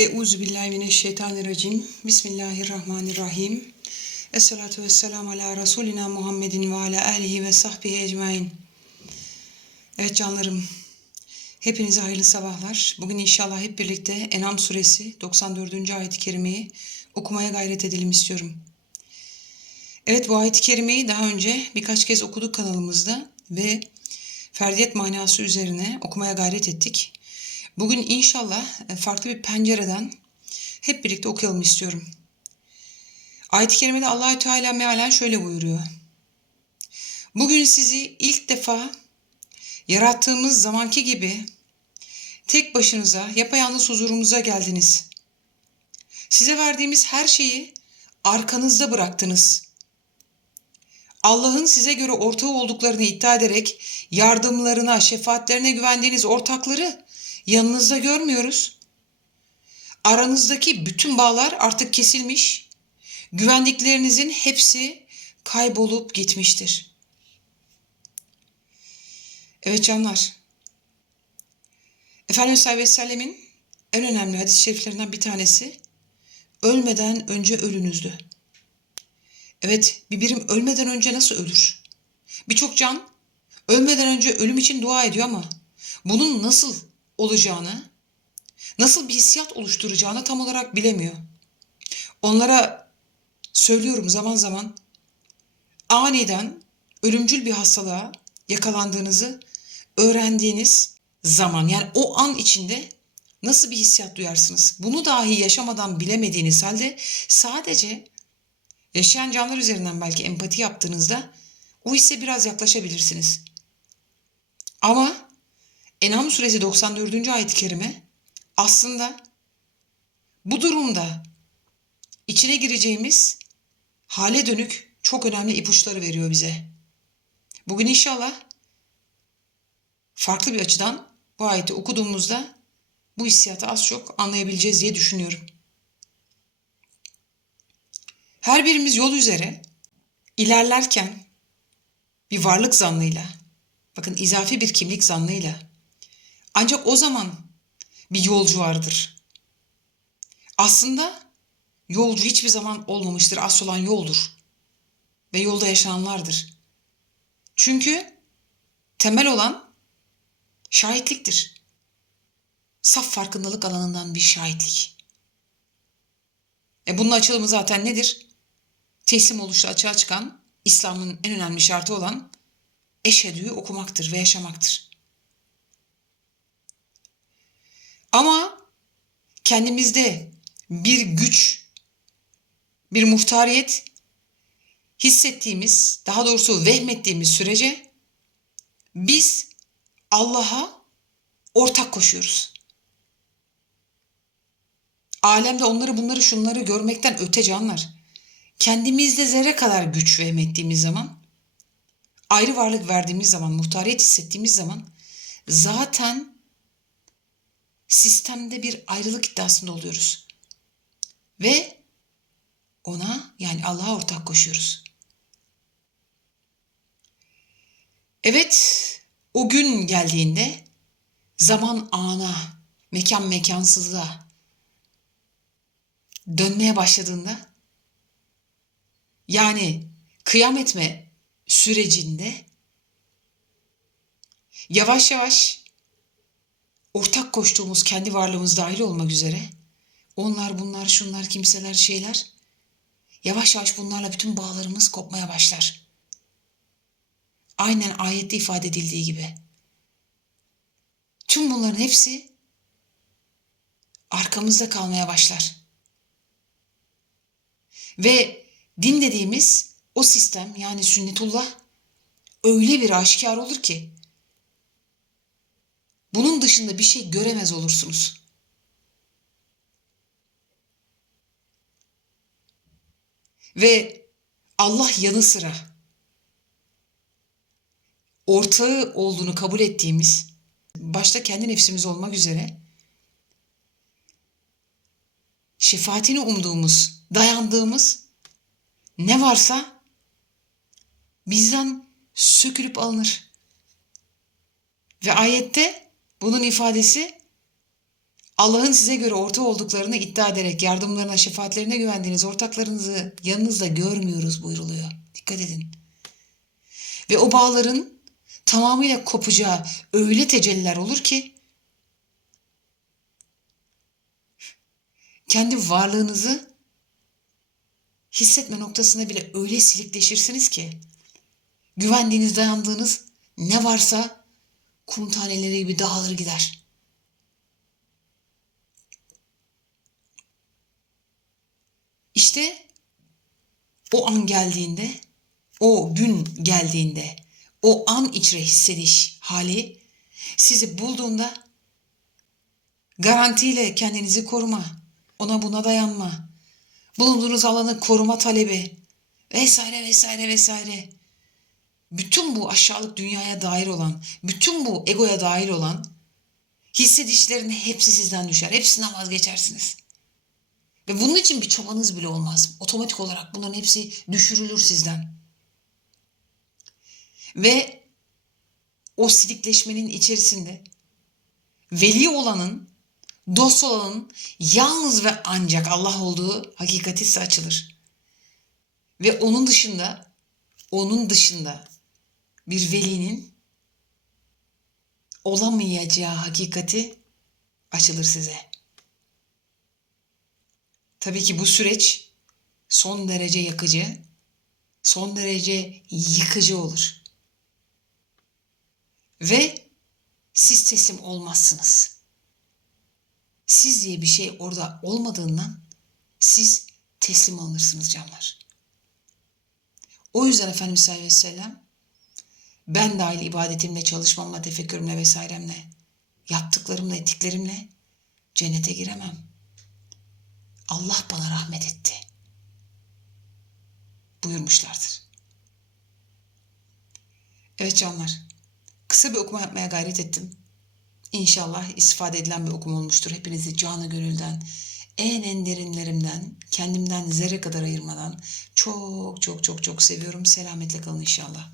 Euzu billahi mineşşeytanirracim. Bismillahirrahmanirrahim. Esselatu vesselamu ala Resulina Muhammedin ve ala alihi ve sahbihi ecmain. Evet canlarım, hepinize hayırlı sabahlar. Bugün inşallah hep birlikte Enam suresi 94. ayet-i kerimeyi okumaya gayret edelim istiyorum. Evet bu ayet-i kerimeyi daha önce birkaç kez okuduk kanalımızda ve ferdiyet manası üzerine okumaya gayret ettik. Bugün inşallah e, farklı bir pencereden hep birlikte okuyalım istiyorum. Ayet-i kerimede Allahü Teala mealen şöyle buyuruyor. Bugün sizi ilk defa yarattığımız zamanki gibi tek başınıza yapayalnız huzurumuza geldiniz. Size verdiğimiz her şeyi arkanızda bıraktınız. Allah'ın size göre ortağı olduklarını iddia ederek yardımlarına, şefaatlerine güvendiğiniz ortakları yanınızda görmüyoruz. Aranızdaki bütün bağlar artık kesilmiş. Güvendiklerinizin hepsi kaybolup gitmiştir. Evet canlar. Efendimiz sallallahu aleyhi ve sellemin en önemli hadis-i şeriflerinden bir tanesi ölmeden önce ölünüzdü. Evet bir birim ölmeden önce nasıl ölür? Birçok can ölmeden önce ölüm için dua ediyor ama bunun nasıl olacağını, nasıl bir hissiyat oluşturacağını tam olarak bilemiyor. Onlara söylüyorum zaman zaman aniden ölümcül bir hastalığa yakalandığınızı öğrendiğiniz zaman yani o an içinde nasıl bir hissiyat duyarsınız? Bunu dahi yaşamadan bilemediğiniz halde sadece yaşayan canlar üzerinden belki empati yaptığınızda o hisse biraz yaklaşabilirsiniz. Ama Enam suresi 94. ayet-i kerime aslında bu durumda içine gireceğimiz hale dönük çok önemli ipuçları veriyor bize. Bugün inşallah farklı bir açıdan bu ayeti okuduğumuzda bu hissiyatı az çok anlayabileceğiz diye düşünüyorum. Her birimiz yol üzere ilerlerken bir varlık zannıyla, bakın izafi bir kimlik zannıyla ancak o zaman bir yolcu vardır. Aslında yolcu hiçbir zaman olmamıştır. Asıl olan yoldur. Ve yolda yaşananlardır. Çünkü temel olan şahitliktir. Saf farkındalık alanından bir şahitlik. E bunun açılımı zaten nedir? Teslim oluşu açığa çıkan İslam'ın en önemli şartı olan eşhedüyü okumaktır ve yaşamaktır. Ama kendimizde bir güç, bir muhtariyet hissettiğimiz, daha doğrusu vehmettiğimiz sürece biz Allah'a ortak koşuyoruz. Alemde onları bunları şunları görmekten öte canlar. Kendimizde zerre kadar güç vehmettiğimiz zaman, ayrı varlık verdiğimiz zaman, muhtariyet hissettiğimiz zaman zaten sistemde bir ayrılık iddiasında oluyoruz. Ve ona yani Allah'a ortak koşuyoruz. Evet, o gün geldiğinde zaman ana, mekan mekansızlığa dönmeye başladığında yani kıyam etme sürecinde yavaş yavaş ortak koştuğumuz kendi varlığımız dahil olmak üzere onlar bunlar şunlar kimseler şeyler yavaş yavaş bunlarla bütün bağlarımız kopmaya başlar. Aynen ayette ifade edildiği gibi. Tüm bunların hepsi arkamızda kalmaya başlar. Ve din dediğimiz o sistem yani sünnetullah öyle bir aşikar olur ki bunun dışında bir şey göremez olursunuz. Ve Allah yanı sıra ortağı olduğunu kabul ettiğimiz başta kendi nefsimiz olmak üzere şefaatini umduğumuz, dayandığımız ne varsa bizden sökülüp alınır. Ve ayette bunun ifadesi Allah'ın size göre orta olduklarını iddia ederek yardımlarına, şefaatlerine güvendiğiniz ortaklarınızı yanınızda görmüyoruz buyruluyor. Dikkat edin. Ve o bağların tamamıyla kopacağı öyle tecelliler olur ki kendi varlığınızı hissetme noktasında bile öyle silikleşirsiniz ki güvendiğiniz, dayandığınız ne varsa kum taneleri gibi dağılır gider. İşte o an geldiğinde, o gün geldiğinde, o an içre hissediş hali sizi bulduğunda garantiyle kendinizi koruma, ona buna dayanma, bulunduğunuz alanı koruma talebi vesaire vesaire vesaire. Bütün bu aşağılık dünyaya dair olan, bütün bu egoya dair olan hissedişlerin hepsi sizden düşer. Hepsinden vazgeçersiniz. Ve bunun için bir çabanız bile olmaz. Otomatik olarak bunların hepsi düşürülür sizden. Ve o silikleşmenin içerisinde veli olanın, dost olanın yalnız ve ancak Allah olduğu hakikati size açılır. Ve onun dışında, onun dışında bir velinin olamayacağı hakikati açılır size. Tabii ki bu süreç son derece yakıcı, son derece yıkıcı olur. Ve siz teslim olmazsınız. Siz diye bir şey orada olmadığından siz teslim alırsınız canlar. O yüzden Efendimiz sallallahu aleyhi ve sellem ben dahil ibadetimle, çalışmamla, tefekkürümle vesairemle, yaptıklarımla, ettiklerimle cennete giremem. Allah bana rahmet etti. Buyurmuşlardır. Evet canlar, kısa bir okuma yapmaya gayret ettim. İnşallah istifade edilen bir okum olmuştur. Hepinizi canı gönülden, en en derinlerimden, kendimden zerre kadar ayırmadan çok çok çok çok seviyorum. Selametle kalın inşallah.